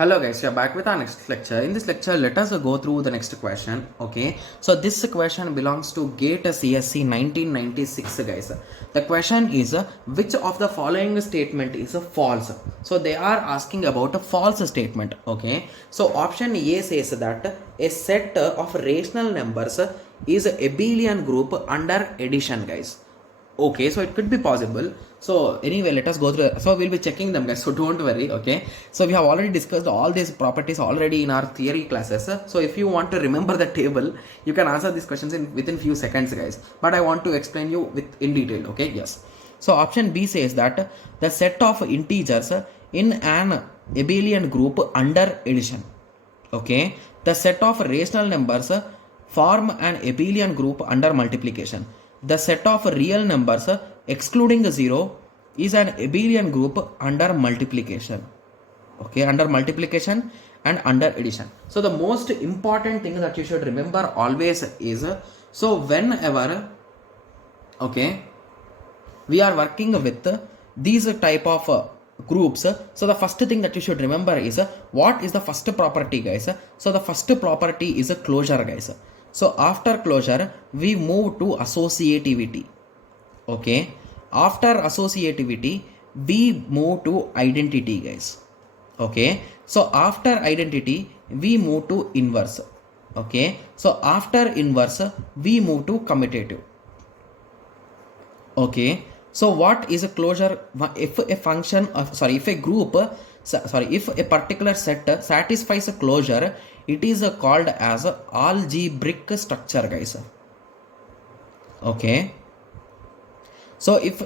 Hello guys, we are back with our next lecture. In this lecture, let us go through the next question. Okay, so this question belongs to GATE CSC 1996 guys. The question is which of the following statement is false? So they are asking about a false statement. Okay, so option A says that a set of rational numbers is a abelian group under addition guys. Okay, so it could be possible. So anyway, let us go through. So we'll be checking them guys, so don't worry. Okay, so we have already discussed all these properties already in our theory classes. So if you want to remember the table, you can answer these questions in within few seconds guys, but I want to explain you in detail. Okay, yes. So option B says that the set of integers in an abelian group under addition. Okay, the set of rational numbers form an abelian group under multiplication. The set of real numbers excluding 0 is an abelian group under multiplication. Okay, under multiplication and under addition. So the most important thing that you should remember always is, so whenever, okay, we are working with these type of groups, so the first thing that you should remember is what is the first property guys. So the first property is a closure guys. So after closure we move to associativity. Okay, after associativity we move to identity guys. Okay, so after identity we move to inverse. Okay, so after inverse we move to commutative. Okay, so what is a closure? If a function of if a group if a particular set satisfies a closure, it is called as algebraic structure guys. Okay, so if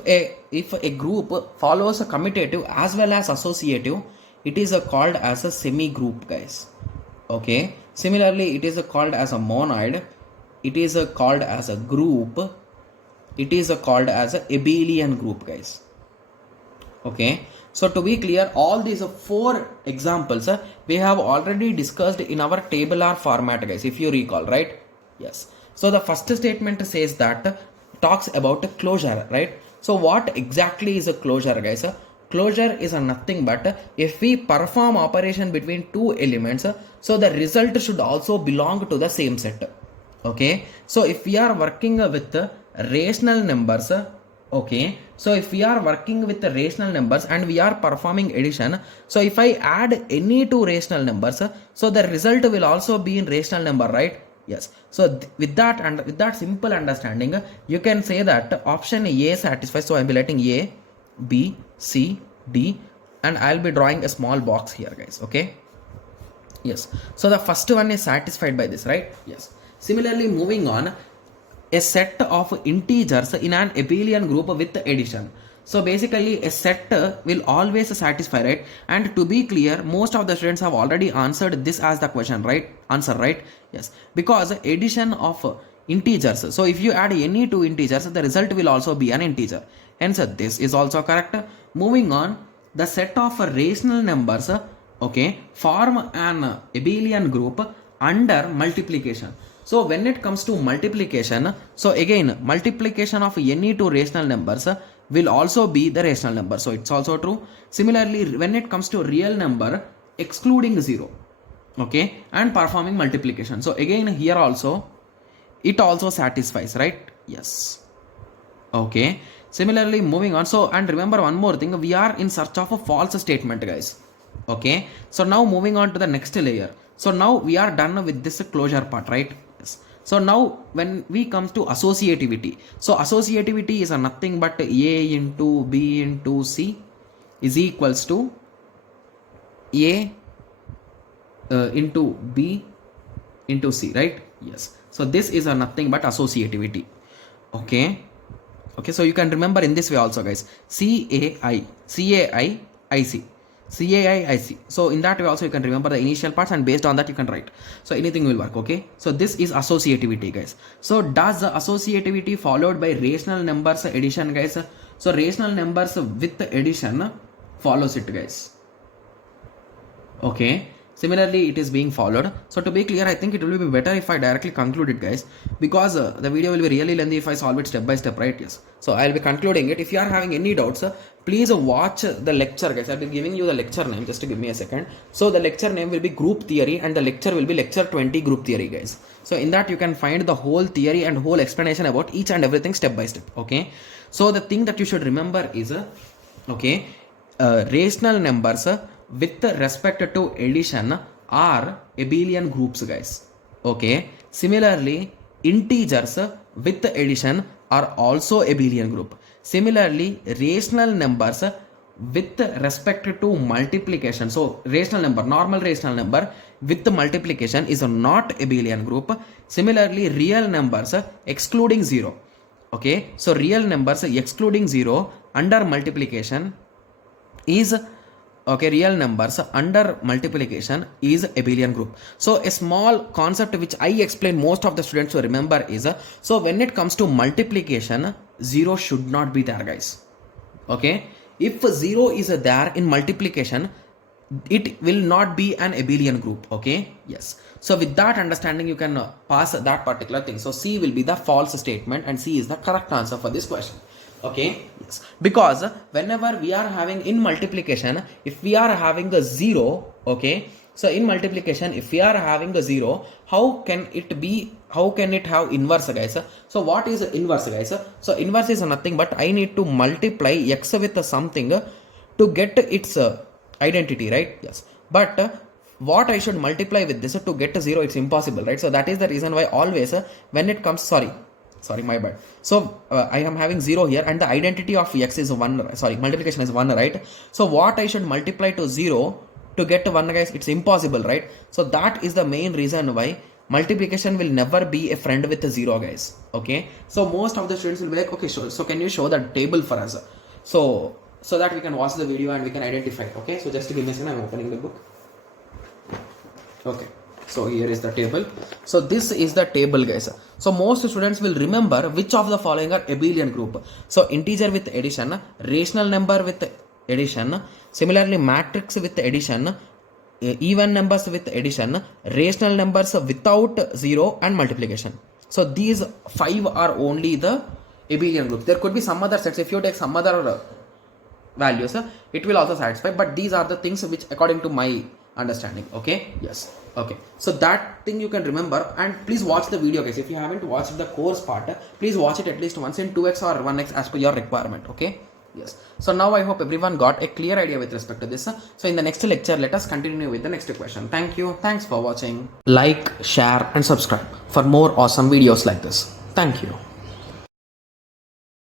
a group follows a commutative as well as associative, it is called as a semi group guys. Okay, similarly it is called as a monoid, it is called as a group, it is called as a abelian group guys. Okay, so to be clear, all these four examples we have already discussed in our tabular format guys, if you recall, right? Yes. So the first statement says that talks about a closure, right? So what exactly is a closure guys? Closure is nothing but if we perform operation between two elements, so the result should also belong to the same set. Okay, so if we are working with rational numbers, okay, so if we are working with the rational numbers and we are performing addition, so if I add any two rational numbers, so the result will also be in rational number, right? Yes. So with that and with that simple understanding, you can say that option A satisfies. So I'll be letting A, B, C, D, and I'll be drawing a small box here guys. Okay, yes. So the first one is satisfied by this, right? Yes. Similarly, moving on, a set of integers in an abelian group with addition. So basically a set will always satisfy, right? And to be clear, most of the students have already answered this as the question, right? Answer, right? Yes, because addition of integers, so if you add any two integers, the result will also be an integer. Hence this is also correct. Moving on, the set of rational numbers, okay, form an abelian group under multiplication. So when it comes to multiplication, so again multiplication of any two rational numbers will also be the rational number. So it's also true. Similarly, when it comes to real number excluding 0, okay, and performing multiplication. So again here also it also satisfies, right? Yes. Okay. Similarly, moving on. So and remember one more thing, we are in search of a false statement guys. Okay. So now moving on to the next layer. So now we are done with this closure part, right? Yes. So now when we come to associativity, so associativity is nothing but A into B into C is equals to A into B into C, right? Yes. So this is nothing but associativity. Okay. Okay, so you can remember in this way also guys, CAI, CAI, IC. CAI, IC. So in that way also you can remember the initial parts and based on that you can write. So anything will work. Okay. So this is associativity guys. So does the associativity followed by rational numbers addition guys? So rational numbers with addition follows it guys. Okay. Similarly, it is being followed. So to be clear, I think it will be better if I directly conclude it, guys, because the video will be really lengthy if I solve it step by step, right? Yes. So I'll be concluding it. If you are having any doubts, please watch the lecture, guys. I'll be giving you the lecture name. Just to give me a second. So the lecture name will be group theory, and the lecture will be lecture 20 group theory, guys. So in that you can find the whole theory and whole explanation about each and everything step by step. Okay. So the thing that you should remember is, rational numbers with respect to addition are abelian groups, guys. Okay. Similarly, integers with addition are also abelian group. Similarly, rational numbers with respect to multiplication, so rational number, normal rational number with multiplication is not abelian group. Similarly, real numbers excluding 0. Okay, so real numbers excluding 0 under multiplication is, okay, real numbers under multiplication is abelian group. So a small concept which I explain most of the students to remember is, so when it comes to multiplication, 0 should not be there, guys. Okay, if 0 is there in multiplication, it will not be an abelian group. Okay, yes. So with that understanding, you can pass that particular thing. So C will be the false statement and C is the correct answer for this question. Okay, yes, because whenever we are having in multiplication, if we are having a 0, okay, so in multiplication, if we are having a 0, how can it have inverse, guys? So what is inverse, guys? So inverse is nothing but I need to multiply x with something to get its identity, right? Yes, but what I should multiply with this to get 0, it's impossible, right? So that is the reason why always when it comes, sorry, my bad. So I am having 0 here and the identity of x is 1, sorry, multiplication is 1, right? So what I should multiply to 0 to get 1, guys, it's impossible, right? So that is the main reason why multiplication will never be a friend with 0, guys. Okay, so most of the students will be like, okay, so can you show the table for us, so that we can watch the video and we can identify. Okay, so just to give me a second, I'm opening the book. Okay, so here is the table. So this is the table, guys. So most students will remember which of the following are abelian group. So integer with addition, rational number with addition, similarly matrix with addition, even numbers with addition, rational numbers without 0 and multiplication. So these 5 are only the abelian group. There could be some other sets. If you take some other values, it will also satisfy, but these are the things which according to my understanding. Okay, yes. Okay, so that thing you can remember, and please watch the video, guys. If you haven't watched the course part, please watch it at least once in 2x or 1x as per your requirement. Okay, yes. So now I hope everyone got a clear idea with respect to this. So in the next lecture, let us continue with the next question. Thank you. Thanks for watching. Like, share and subscribe for more awesome videos like this. Thank you.